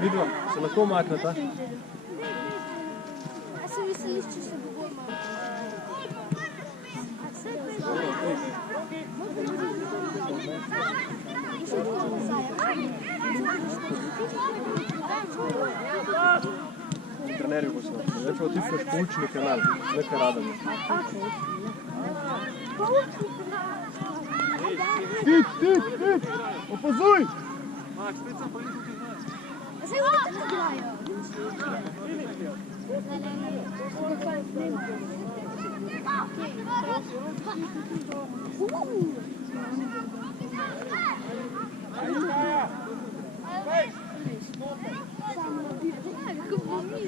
Vidva, se lahko makneta? A se veseliš, če se bo bolj malo. Trenerju bo šlo. Rečemo, ti si poučni kanal, nekaj radami. Stit! Opazuj! Max, spet sem pa nisem ti znaš. A se vodi tako igrajo? Kako mi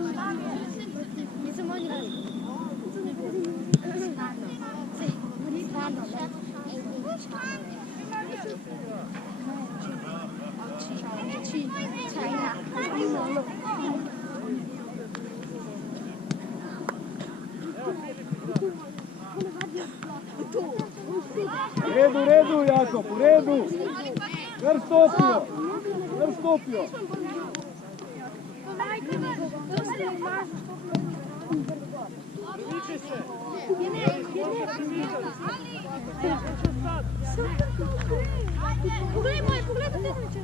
zmaga? Nisem oni gledali. V redu, Jakob, v redu. Kar stopijo. Liči se. Poglej moj, poglej te večer.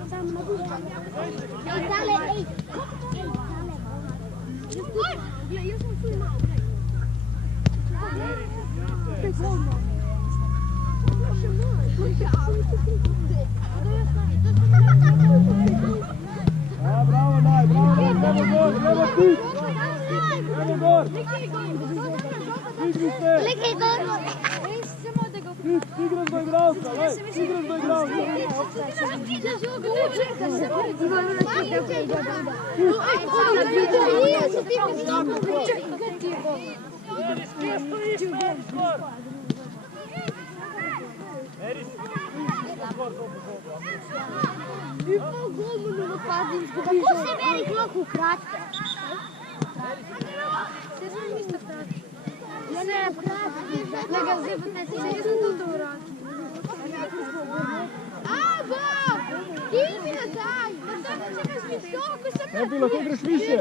Ej, tale, ej. Glej, jaz sem svoj malo, glej. Glej, golno. Bravo, Naj, gremo gor, gremo ti. Gremo gor. Igri se. Glej, golno. Ti igraš do igralca, lej, igraš do igralca. Kako se meni lahko ukratke? Ja ne, lega zdaj bo te se jaz sem to vrati. Abo! Idi nazaj! Čekaš visoko, sem Ne bi lahko greš više.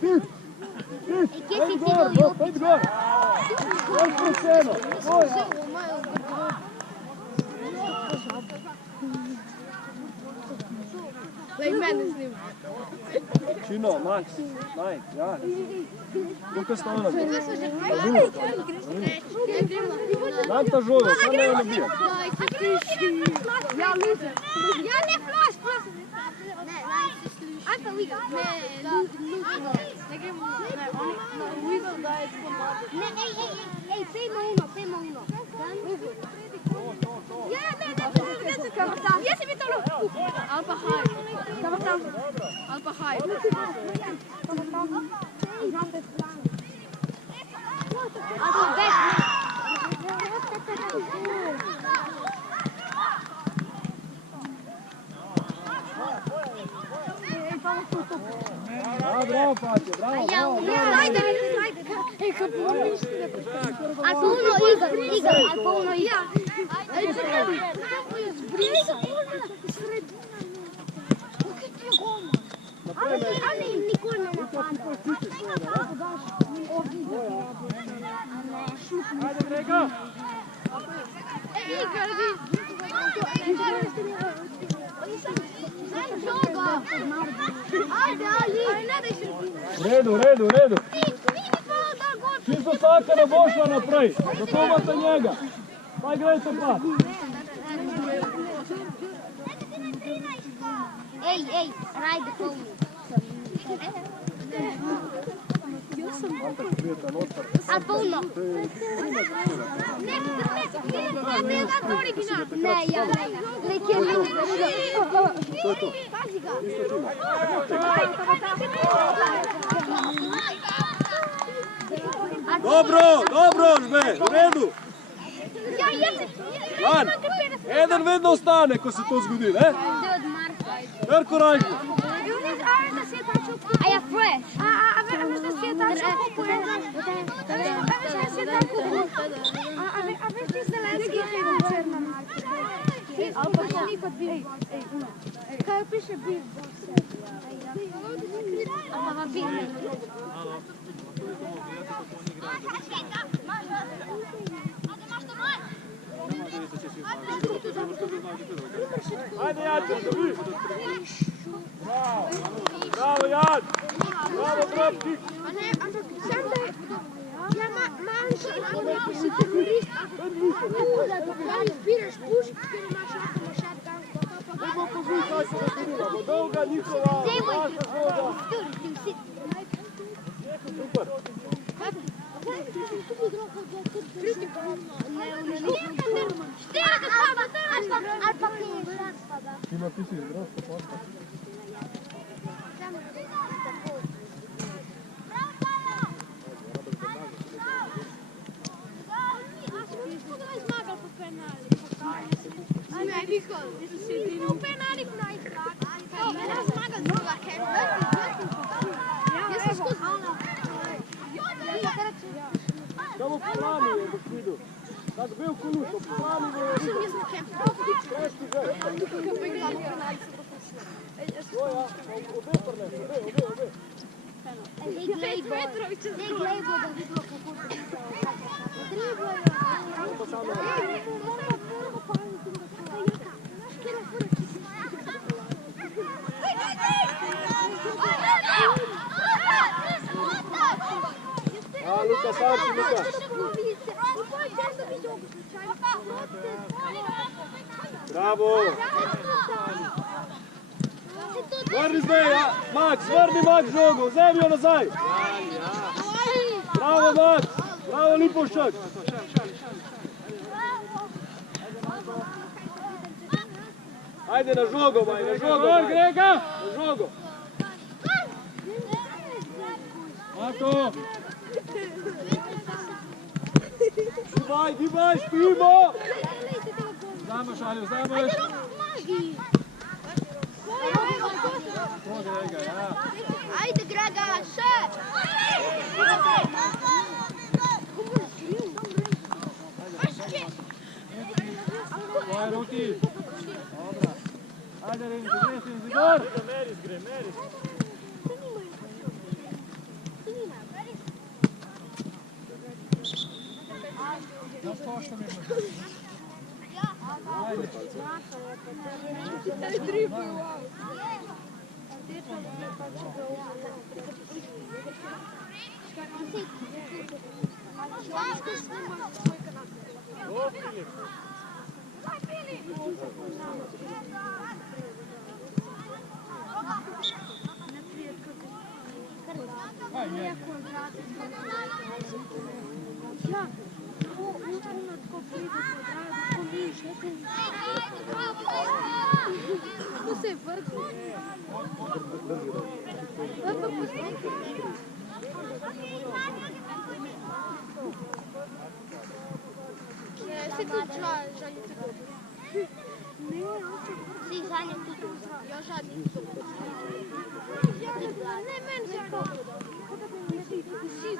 Pit! Pejt gor! Kaj sproseno? Lej, mene snim. Čino, Max, Naj, ja. Tukaj sta ona. Dam ta žogo, sam ne ona bije. Ja, luzer. Ja, ne, flash. Ne, aj pa liga. Ne gremo. Ne, Luiza daje pomagati. Ne, ej, pejmo uno. Ja, ne, jaz sem videl. Alpa haj. Alpa haj. Alpa veš. Bravo, Patje, bravo. Ajde. Ej, kako pomiš? Alpa uno, Iga. Alpa uno, Iga. Ej, čekaj. Zbrisa. Ali nikoli ne napadne. Ajde, Grega. Ej, Gregi. Ajde, Ali. V redu. Čisto taka ne bo šla naprej. Zato imate njega. Pa grejte pa. Ej, rajde polno. A polno. Ne, ja. Dobro, žbe, v redu. Van, eden vedno ostane, ko se to zgodi, ne? Kar korajko. A ja fresh. A veš, da si je ta čokopo? A veš, ti zelenski je črna. Kaj piše beatbox? Ama beatbox. Ajde Jan, vi! Bravo! Bravo Jan! Bravo Bratki! A ne, ampak sam da ja manjši ako si te koristi, da dokaj izbiraš pušk, ker imaš lahko shotgun, Idemo pozivati kaj se razvidila, dolga njihova naša zvoda. Super! Ima ti si zdravstvo posta. Samo plani je dok vidu. Tako bil koluto, plani je vidu. Presti ga. Svoja, obe prneš, obe. Ne glejbo da vidimo kako se Luka, Sarki, Luka. Bravo. Vrni zdaj, Max, vrni Max žogo, vzemi jo nazaj. Bravo Max, bravo Lipoščak. Ajde na žogo, Maj, na žogo. Grega, na žogo. Mato. Dibaj, spimo. Zamaš, Aljo, zamaš. Ajde Grega, še! Tvoje ruki. Dobra. Ajde, Renzi, gor. Meris gre, Meris. Ja, pošto mi je. Ajde. Си тут Жаня тут. Си Жаня тут. Я Жаня тут. Не мен Жаня. Си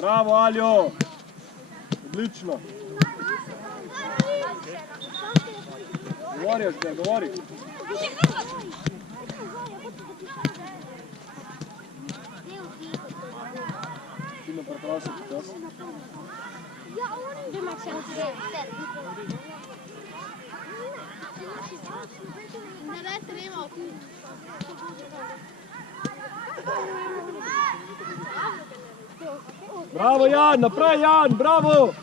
Bravo, Aljo! Odlično! Govori još te, govori! Fino preprosto čas. Bravo Jan, naprej Jan, bravo!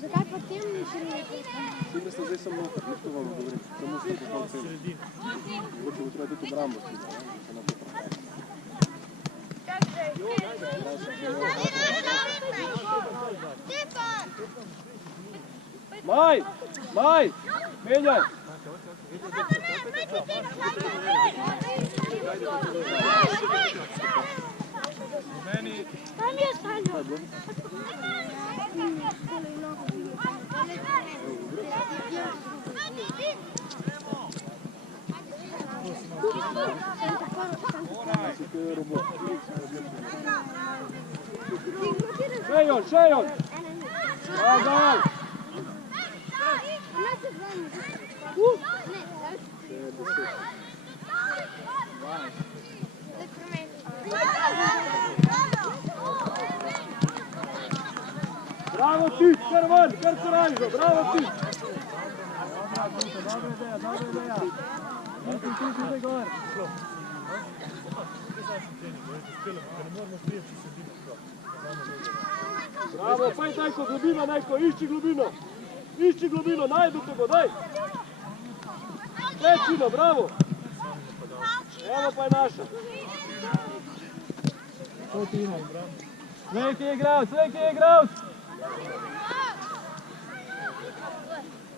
Zakaj pa temni širine? Sime ste zdaj samo noter, nič to vam govorim. Samo ste popal celo. Mogoče bo treba tudi obrambo stima, da se nam to pravi. Maj! Maj! Menjaj! Tam je stanjo. Šejon, šejon! Daj! Bravo ti, kar ven, kar se rajzo, bravo ti! Dobra ideja. Ti gor. Bravo, pa najko globino, najko, išči globino! Išči globino, najdite go, daj! Večino, bravo! Evo pa je naša. Sveki je igravc, sveki je igravc!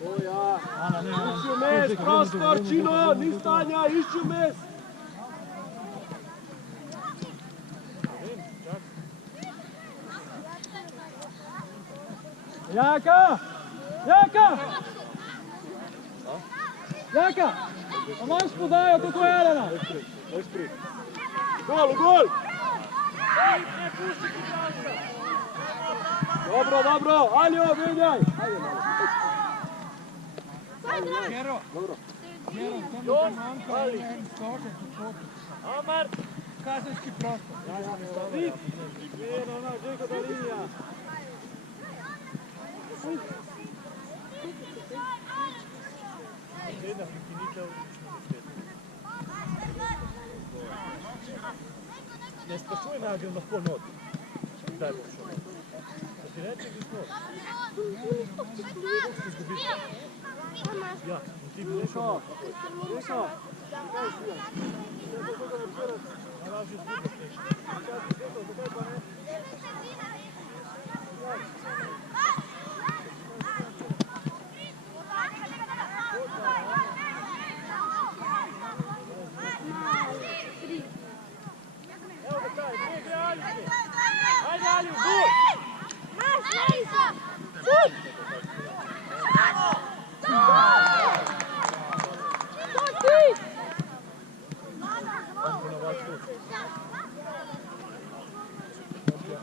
O ja, išči vmes, prostor, čino, ni stanja, išči vmes! Jaka! Jaka! Jaka! A imaš podajo, kako je Elena? Gol, gol! Dobro, dobro, Aljo, menjaj! Ajde malo. Gero, Dobro. Gero, samo manjka en skoček u potu. Omar, kazenski prostor. Vid! Jedna, Željko da linija. Jedna prekinitev. Ne sprašuj me, ali grem lahko not. Kdaj bo šel? Da ti reče, greš not. Kako si izgubil? Ja, in ti bi šel not. Željko! Najlažje izgubiš. Ajde, Alju, gol!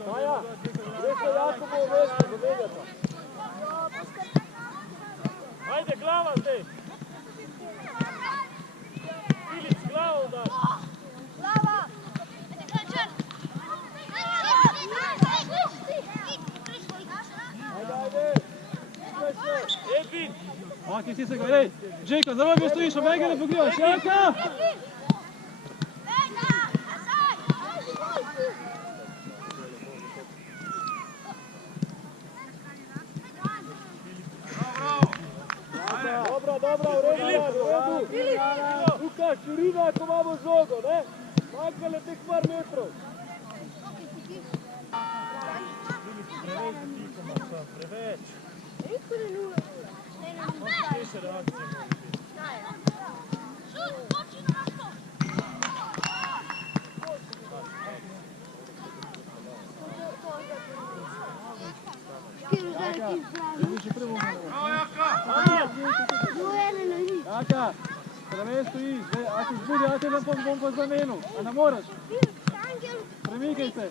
Maja, Željko Jakobo u vestu, zamenjata. Ajde, glava zdaj! Filic, glava udar! Edvin! Aki, ti se ga, ej! Željko, za robe stojiš, obega ne pogrivaš, Jaka! Dobra, u redu. Lukaš, širina ako imamo žogo, ne? Makale tek par metrov. Preveč tiho, Maša, preveč. Teše reakcije. Jaka! Jaka, prvenstvo stoji, Ako zbudi, ja te bom pa zamenil. A ne moraš? Premikaj se.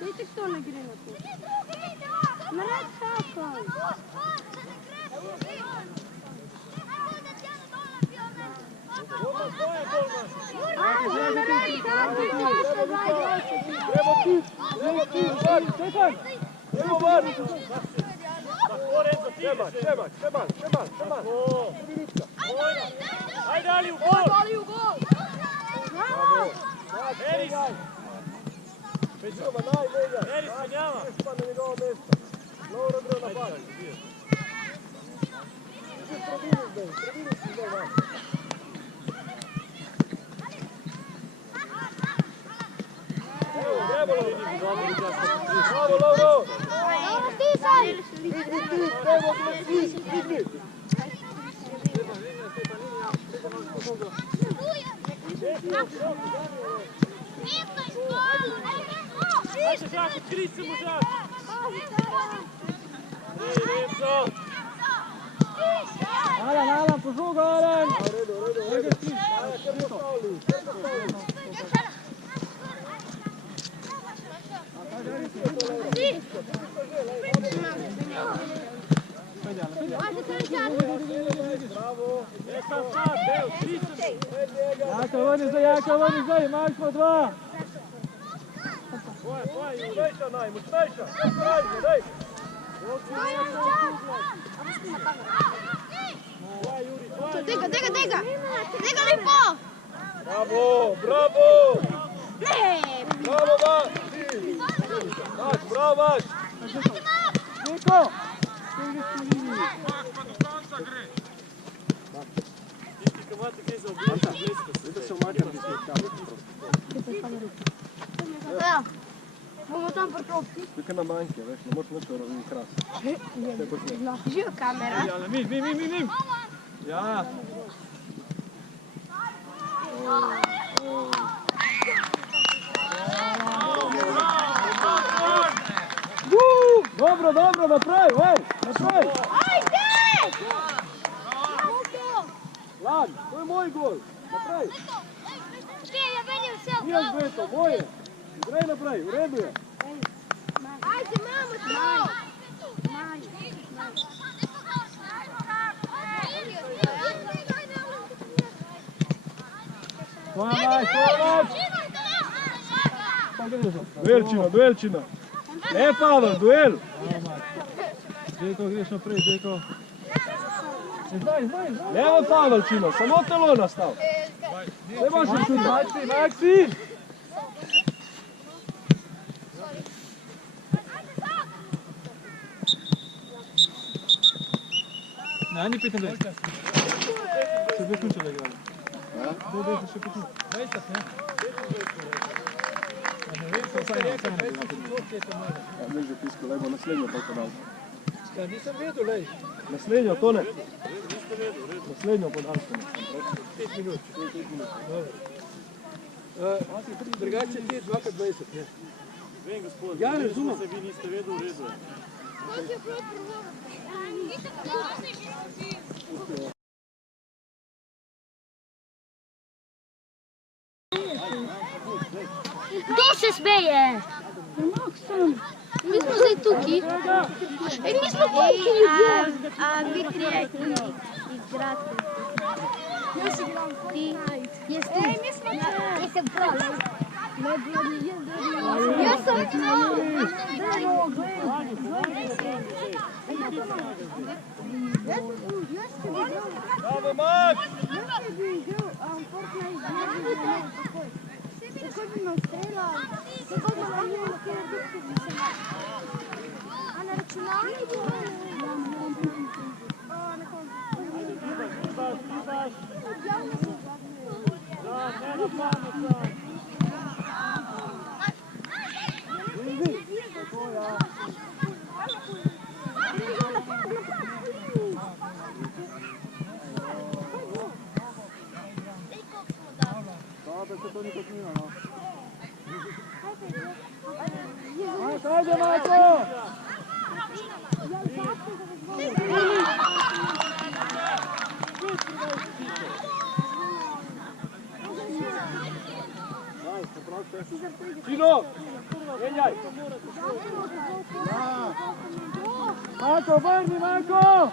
Dajte, kdo ne gre na to. Narad hakaj. Gremo pit, var, Stefan! Gremo var! Še manj. Ajde, Ali, u gol! Eris! Eris, menjava! Pa na njegovo mesto. Lovro gre na bar. Sredini si zdaj, da. Gremo, Lovro! Ajde, Žak, otkri se mu, Žak! Renzo! Alan, požuga, Alan! Bravo! Jaka, vrni zdaj, imaš pa dva! Močnejša, močnejša! Daj! Tega lepo! Bravo! Bravo, Vaš! Bravo, Vaš! Niko! Tisti, ki imate kaj za obliče, bleste se. Da se umakam, bi se Ja, bomo tam protopci. tukaj na manjke, veš, ne moš nič ravni kras. Živa kamera. Mim! Ja! Dobro, naprej, naprej! Ajde! Lan, to je moj gol, naprej! Ja vidim vse v Nijem zveto, moje! Grej naprej, v redu je! Ajde, imamo to! Duelčina! Ne, Pavel, duel! Željko, greš naprej, Željko. Levo Pavelčino, samo telo nastav. Ne boš šuti. Maxi! Ne, ni 25. Še dve slučaj da igrali. Dobro, še 25. 20, ne? Ne že pisko, lej bo naslednjo pa podal. Ja, nisem vedel, lej. Naslednjo, to ne. Naslednjo podaljšanje. 5 minut. Drugače ti je 2x20, ne? Vem, gospod, Ja, razumem. se vi niste vedel, v redu je. Kdo se smeje? Mi smo zdaj tukaj. Mi smo tukaj ljudje. A vi trije igrate. Jaz igram. Ti. Jaz tu. Jaz sem prav. Jaz sem prav. Bravo, Max! Kako bi me ustrelal? Kako bi me ustrelal? A na računalniku? Na koncu. Vidaš. Da, ne na pamet, Ajde, Marko! Čino! Menjaj! Marko, vrni, Marko!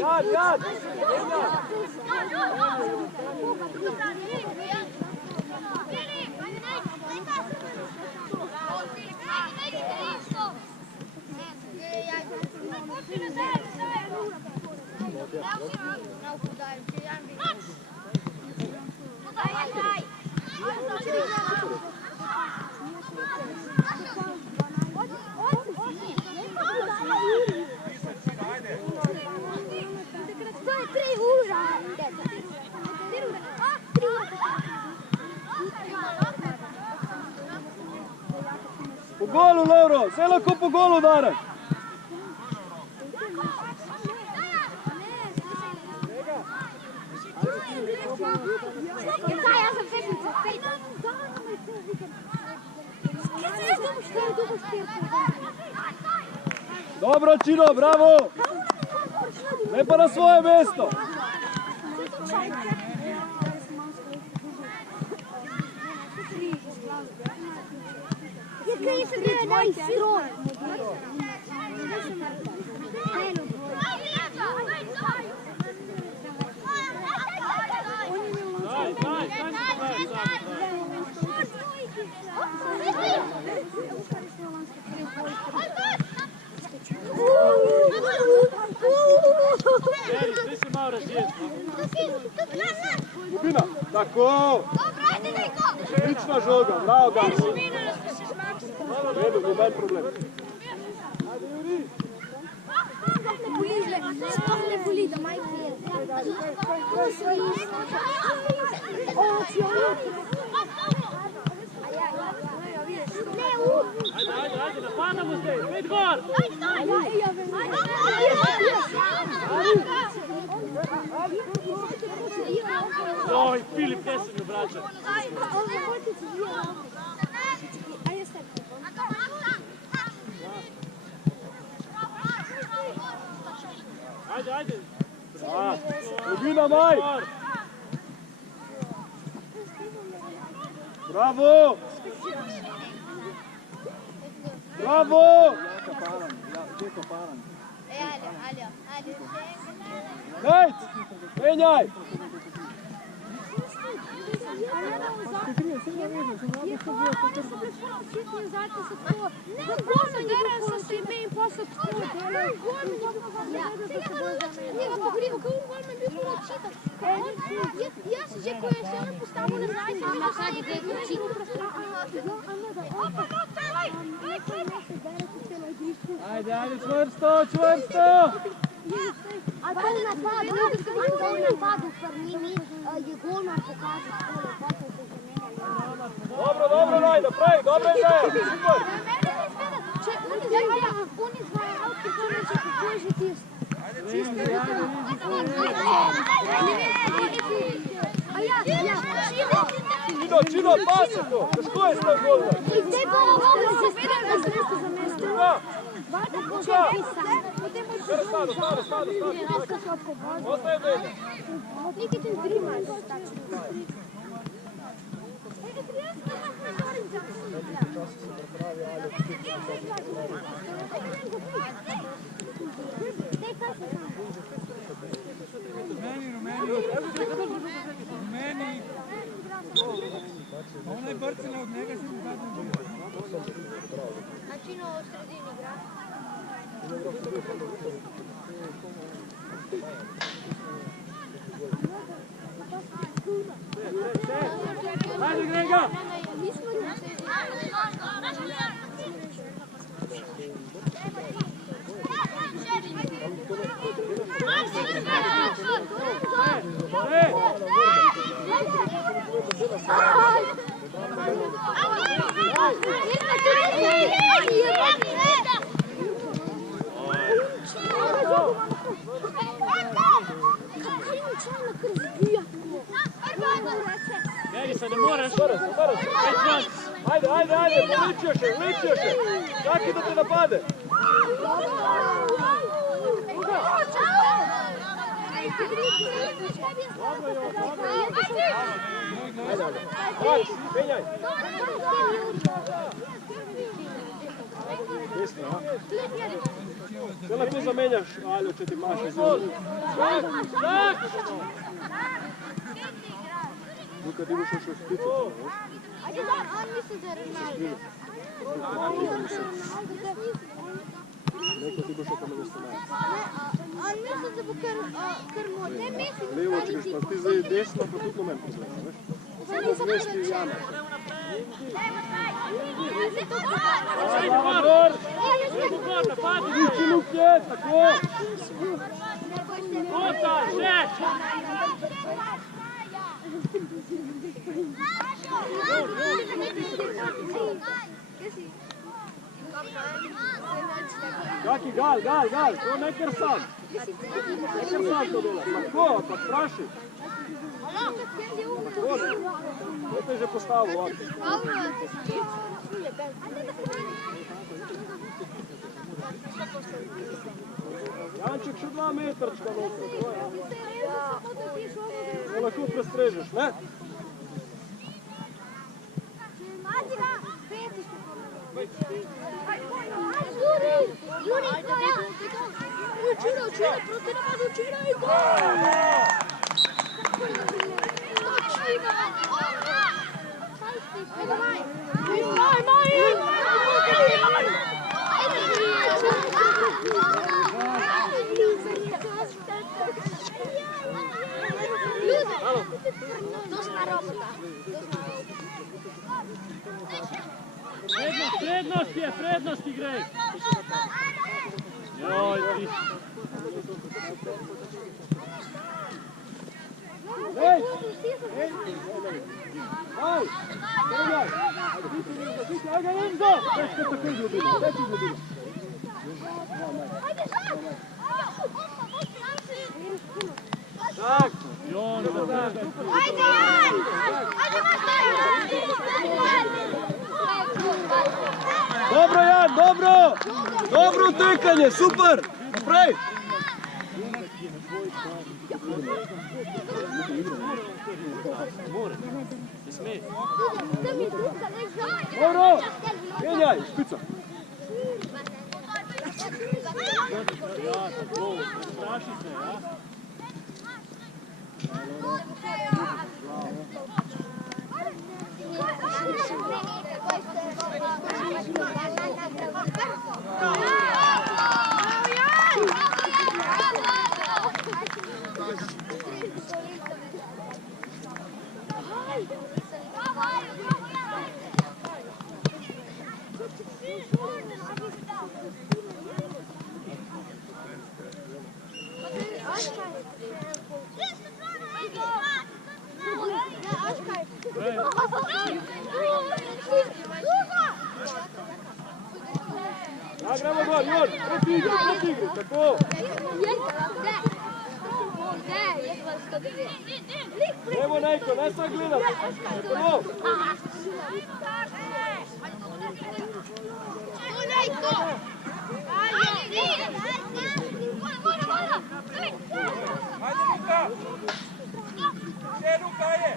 Jad, jad! Po golu, Lovro, vse lahko po golu udaraš. Dobro, Čino, bravo! Ne pa na svoje mesto! Kaj se gleda na stroj? Ljubina, tako! Odlična žoga, bravo Gašo! Redu, noben problem. Ajde, Juri! Sploh ne boli, da majke. Ajde, napadamo se, pet gor! Oj, Filip, gdje se mi obraća? Ajde, ajde! Ljubina, maj! Bravo! Bravo! Nejc! Menjaj! Jaz že ko je še eno postavil nazaj, sem videl sadi, da je kočit. Ajde, ajde, čvrsto, čvrsto! A to je napadu, ker ni je golman pokazal skole, potem se zamenjali. Dobro, dobro, Naj, naprej, dobra ideja, super! Če oni izvajalci, če reče, kako je že tisto. Čino, pase to, težko je s tem golom. Zdaj bo ovo se spet na sredstvo za mesto. Stado. Ostaje već. Nikaj te zdrimaš. Rumeni. Ona je brcila od njega, se mi zadnji bio. Znači, no, u sredini igra. Ajde, Grega! Bjeri se, ne moraš. Ajde, liči još je. Čaki da te napade. Ajde, penjaj. Desno, a? Sjela tu zamenjaš, Aljo, će ti maše. Luka, ti imaš još špicu, znaš? On misli da je Ronaldo. Neko ti došao pa me dostaneš. On misli da bo krmo. Ne mislim. Levo ćeš, pa ti zdaj desno, pa tudi men problema, veš? Samo zveš ti jame. Gor! Gor, napadi! Ići Luke, tako! Puta, šeć! Kaki, gal, to ne kar sam. Ne kar sam to dela. Tako, pa spraši. To te je že postavil ovako. Janček, še 2 metrčka noter. To lahko prestrežeš, ne? Učira, proti napadu, učira i gol! Prednost igraj! Joj, ti... Ej! Aj! Aj ga Enzo! Već kad tako izgledilo, već izgledilo. Tak! Dobro, Jan, dobro! Dobro utekanje, super! Naprej! Dobro! Mijenjaj, špica! Straši se, ja? Ja, gremo gor, Jor, proti igri, tako. Evo Nejko, ne sad gledam. Prvo. Ajde, Luka! Gdje Luka je?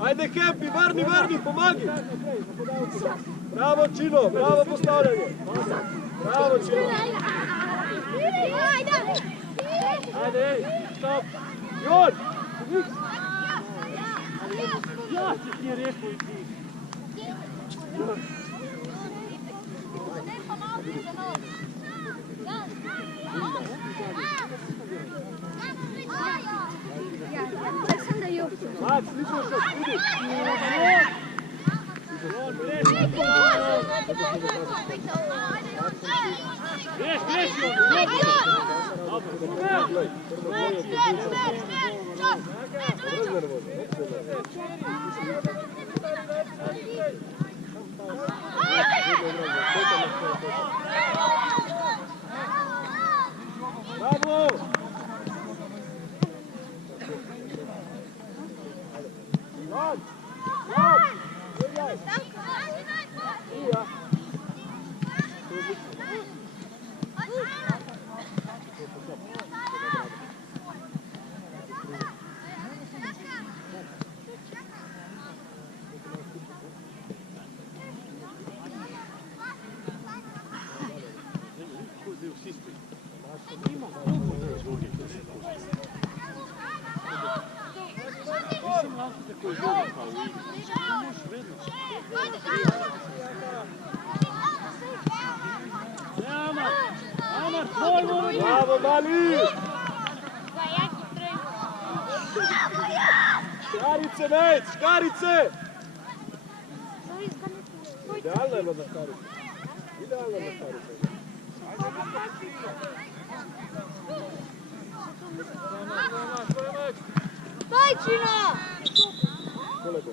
Ajde Happy, varni, pomagi! Bravo Čino, bravo postavljanje! Bravo Čino! Ajde, ej, stop! Jon! Ja ti je rekao i ti. Max, slipio šut, vidi. Bravo! Rad! Rad! Igraj! Ija! Bravo, Mali! Škarice, Nejc, škarice! Idealno je bilo za škarice. Idealno je za škarice. Dajčina! Koliko?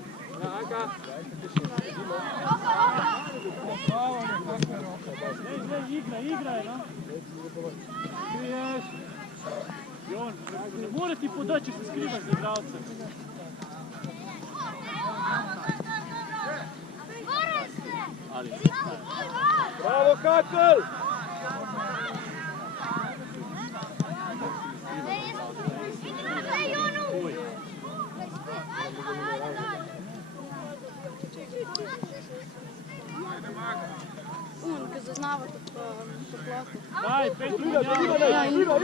Igraj, no? Kriješ. Jon, ne more ti podati, če se skrivaš za igralce. Bravo, Kakl! Ki zaznava toploto. Daj, 5 Igra, minut. igra, Daj! Juri,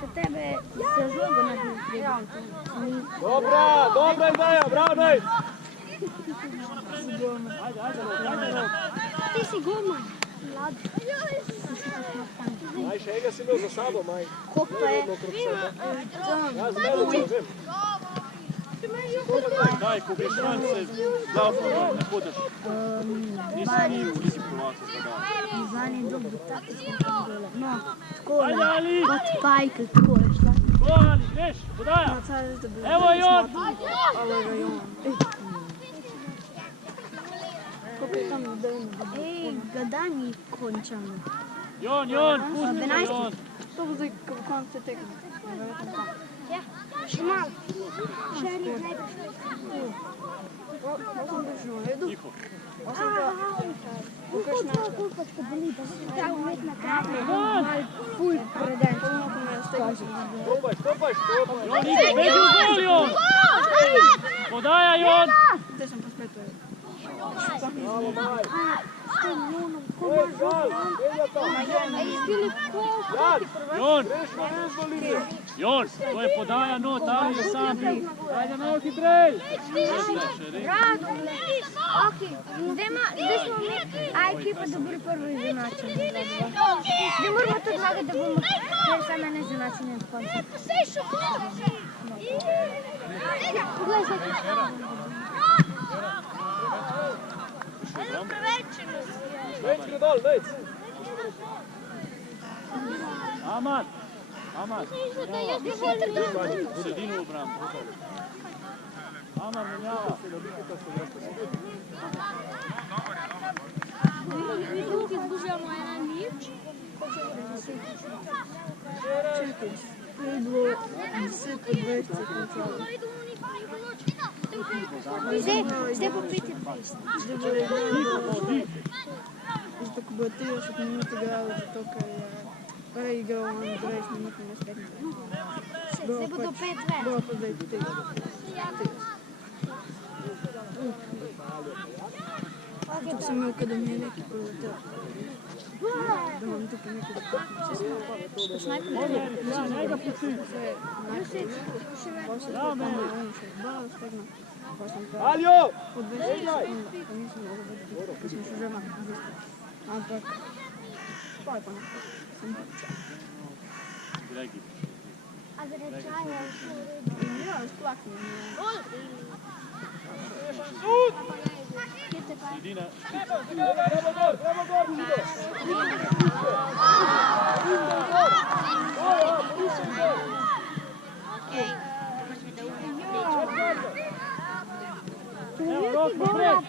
za tebe se zlogo ne bi prijavil. Dobra ideja, bravo, Nejc! Ti si golman. Mlad. Maj, še enega si imel za sabo, Maj. Koliko pa je? Ja, z Melico, vem. Daj, ko greš van se zaufamo, ne hodeš. Nisi ni v ligi prvaka zdaj. Izvan je dobro, tako smo gole. No, tako Ajde, Ali! kot pajkel, tako je šla. Go, Ali, greš, podaja! Evo, Jon! Ej, gadani končamo. Jon, pusti me, Jon! To bo zdaj konec te tekme. Ja, še malo. Še enih najbrž. Osem držimo, redu? Tiho. Koliko ste bili, da si ta umetna krava, malo ful preden. Stopaj! Jon, ide, beži v gol, Jon! Podaja, Jon! Te sem pa spet Bravo, Maj! Ej, Gal, Elja tam! Jan! Jon! Grešno linijo! Jon, to je podaja not, Ali je sam bil. Ajde, malo hitrej! Bravo, okej. Zdaj smo mi, a ekipa dobili prvo izenačenje. Zdaj moramo to zmagati, da bomo imeli samo ene izenačenje na koncu. Poglej zdaj. Nejc gre dol, Nejc! Amar! Sredino v obrambo. Amar menjava. Tukaj zgužamo ena nič. To je bilo 10 po 20 končalo. Zdaj po 25. Zdaj bo igralo, zato ko bo 30 minut igralo, zato ker je prej igral on 20 minut na naslednji. Zdaj bo do 5 več. Bo pa zdaj 30. To sem imel, kada mi je neki preletel. Da imam tukaj nekaj dotakniti. Njega pusti. Aljo! Po 20 sekund, pa nisem mogel več biti, ker sem še že malo zastopil. Ampak, pa je pa nekaj. Gregi. Ja, splaknem. Sredina. Gremo gor, Žido. Evo, Rok, naprej.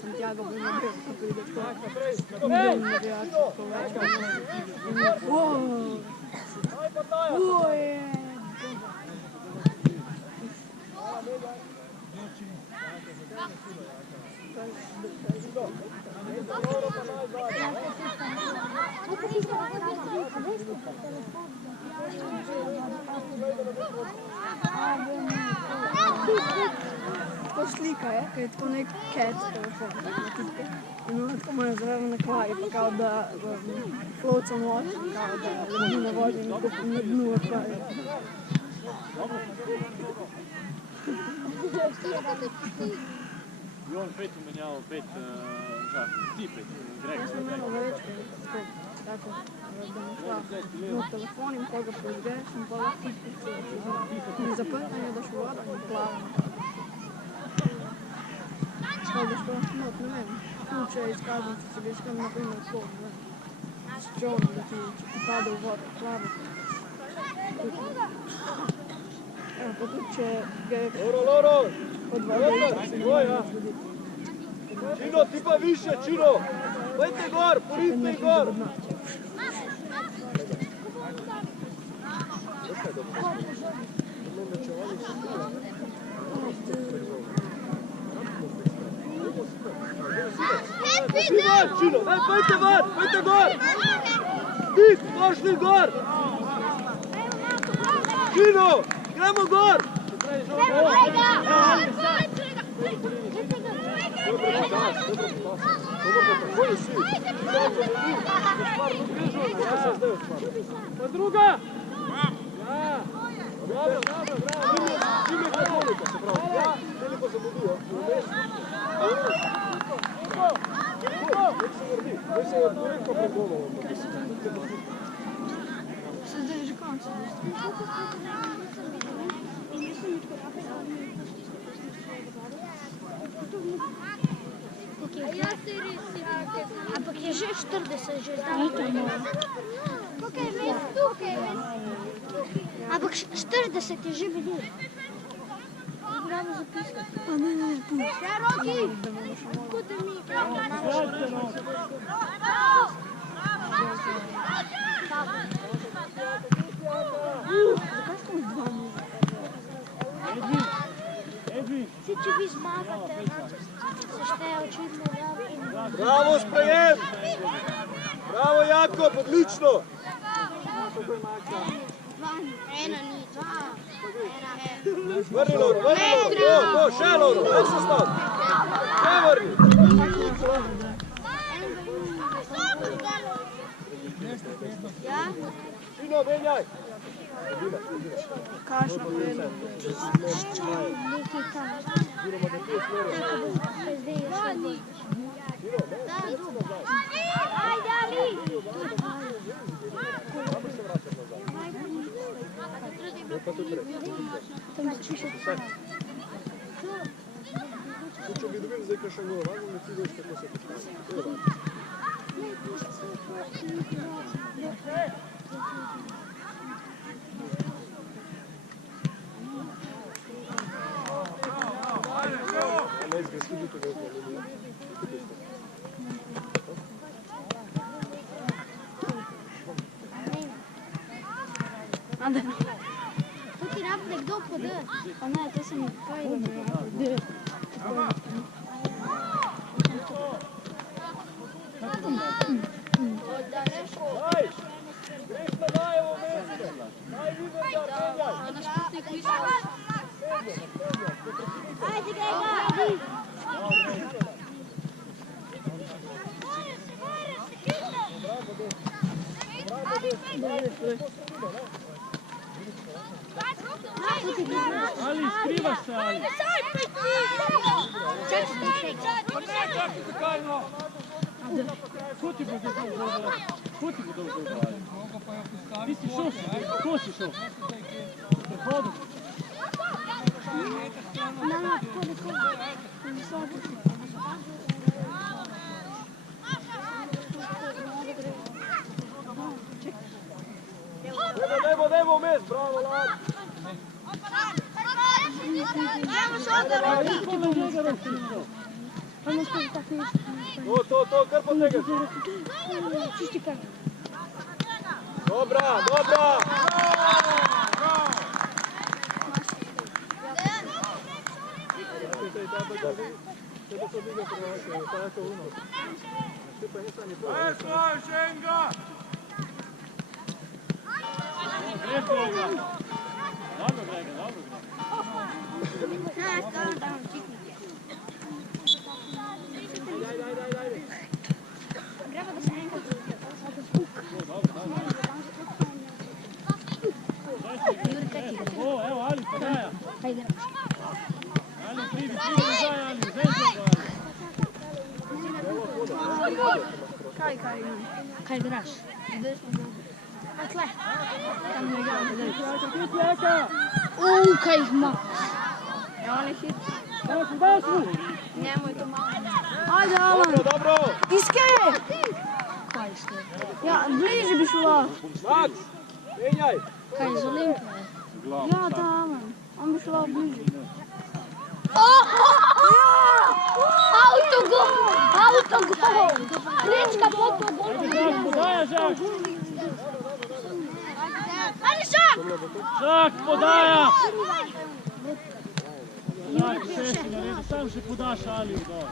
Santiago Bernabeu, ko pride tako. Naprej. Aj, podaja. To slika je, kaj je tako nek cat telefon. In ona tako ima zraven na klavi, pa kao da floats on water, kao da lebdi na vodi in tako na dnu akvarija. I on pet umenjavao, pet žak. Ti pet, Greg. Ja sam imala vrečke, tako, da mi šla na telefon in koga proizbereš in pa lahko mi zaprtno je daš voda in plava. Kao da što, no, ne vem, ključe, izkaznice, se biš kam, na primjer, to, ne vem, s čovnom da ti pada u vodu, plava. Evo, pa tu će Loro. od vode. Čino, ti pa više, Čino. Pojďte gor, porite i gor. Čino, daj, pojďte gor. Ti, pošli gor. Čino, gremo gor. Pa druga! Ja! Dobro, bravo! Ime Katolika se pravi. Ja, veliko se budio. Nek se vrdi. Nek se direktno pregovorom. Se zdaj že konc. Ampak je že 40, že zdaj. Tukaj je ves, Ampak 40 je že bilo. Moramo zapisati. A ne, pusti. Ja, Roki! Kute mi. Zakaj smo z dva mi? Če vi zmagate, se šteje očitno, da... Bravo, sprejem! Bravo, Jakob, odlično! Eno ni, dva. Vrni, Loro, še, Loro, daj se stav. Še vrni. Ja? Sino, menjaj. Kašna pojedla. Nekaj tam. Ajde, Ali! Če bi dobili zdaj kakšen gol, važno mi ti veš, kako se počne. Ne izgresti bi to gledali. To ti rab nekdo podr. Pa ne, to sem kaj da mi je. Daj! Greš na Majevo mesto! Daj, Viverda, menjaj! Ajde, Grega! Ali, skrivaš se, Ali. Čekaj, Zakajno. Ko ti bo zdaj dobro? Ko ti bo dobro? Ti si šel, ko si šel? Prehodu. Dajmo vmes, bravo, lad. To, kar potegaš. Dobra. Evo, Ali, podaja. Ali, pridi, daj, Ali, Kaj igraš? Atle. Kaj ih ima? Njemu je to malo. Ajde, Alan. Dobro. Iskaj! Kaj isto? Ja, bliže bi šla. Max, menjaj. Kaj iz Olimpije? Ja, da, Alan. On bi šla bliže. Autogol! Prečka po gol! Podaja, Žak. Ali Žak! Žak, podaja. Žak, šesti naredi, sam še podaš Aliju dol.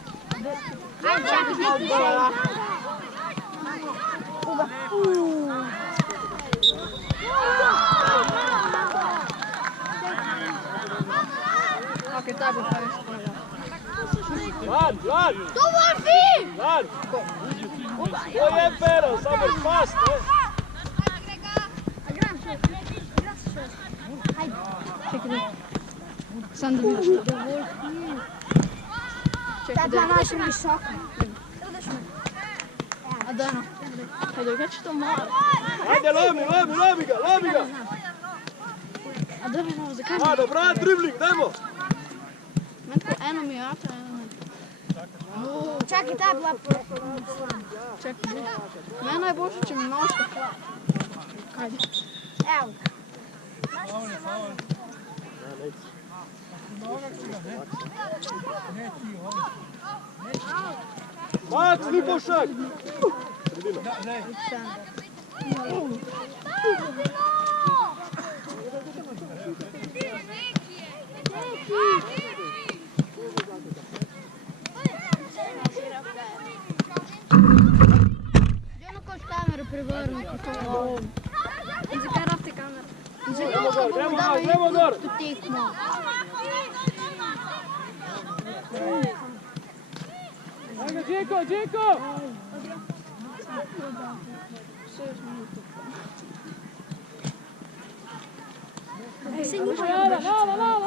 Ajde, Žak, izliči še. Ok, taj bo pa još kolega. Lad. To Wolfi! Lad. To je pero, samo fast, ne? Čekaj, sam da vidiš to. Čekaj, da našem visokom. A da, no. Hajde, kada će to malo? Ajde, lomi ga. A da, no, zakaj? A, dobra, dribling, dajmo. Meni tako eno mi je jaka, eno mi. Čakaj, ta je bila Čekaj, meni najboljše će mi nošta hvala. Kajde? Evo. Max, Lipošak. Gdje koš kameru prevrnuti? Zakaj rafte kameru? Gremo gor. Tu tekmo. Ajde, Đeko!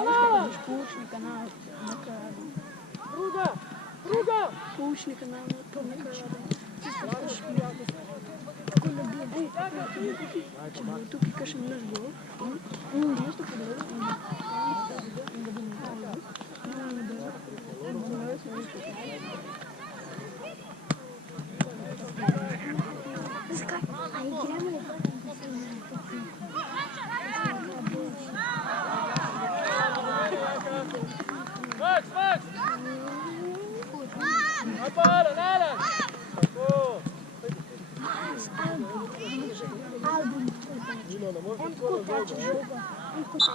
Lala! Pučnika na kraju. Druga! Pučnika na kraju. Če bo tukaj kakšen naš gol, nešto podobno. Zakaj? A igramo? Max! Aj pa Alan! Tako!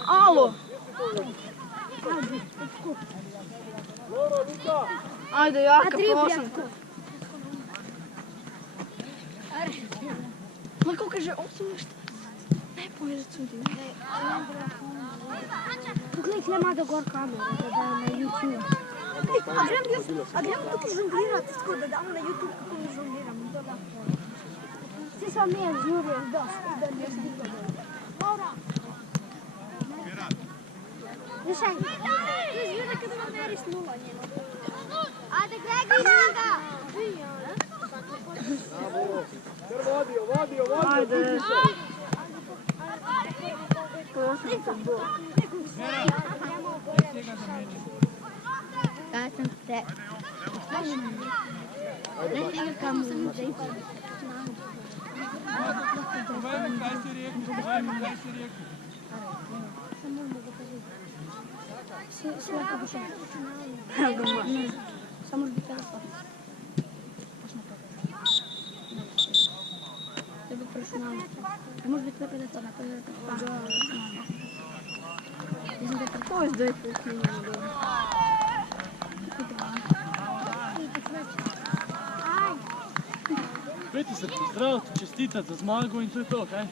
Alo! Loro, Luka. Ajde, jaka, posam. Ma kako kaže, 8 nešto? Ne povedat sam ti. Poglej, tle ima da gor kameru, da damo na YouTube. A gremo tukaj žonglirati, tako da damo na YouTube, kako mi žongliramo. Svi smo mi žurili, dosta, da ne zbito. Laura! Višaj! Izgleda kada vam meriš nula njeno. Ajde, Gregi, raga! Vodio, Ajde. Prosim te Bog. Kaj sem te? Ne tega, kam sem zdaj. Povej mi, kaj si rekel. Evo ga imaš. Samo bi telefon. Da bi prešunal. Ne može biti telefona, to je To je zdaj prekinjeno. Peti se pozdraviti, čestitati za zmago in to je to, kaj?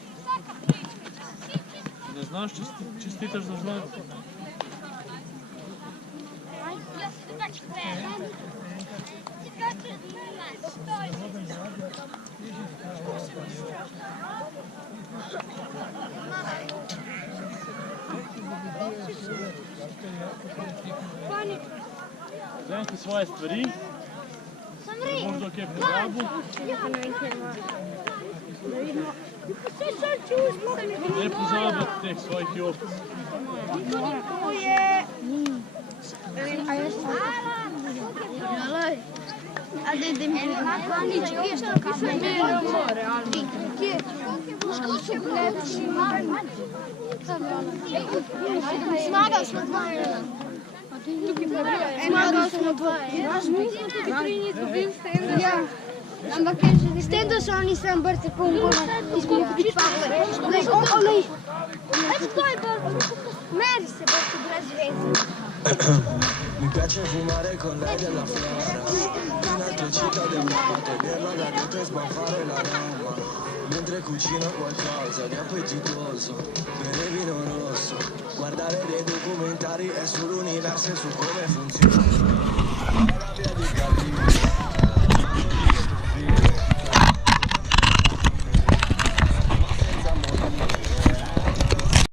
Če ne znaš, čestitaš za zmago. Vzemite svoje stvari, ne bom kdo kaj pozabil. Ne pozabiti teh svojih jopc. A da idem nič, kje što pisam Smagali smo 2-1. Smagali smo 2-1. Ja. Ampak s tem, da so oni sem brce pomogli, izgubili biti faktor. Olej. Eto to je meri se brce brez veze. Mi piace fumare con lei della fiera, in altre città d'Europa, vederla da dietro e sbaffare la roba, mentre cucino qualcosa di appetitoso, bere vino rosso, guardare dei documentari e sull'universo e su come funziona. La via di cattivi.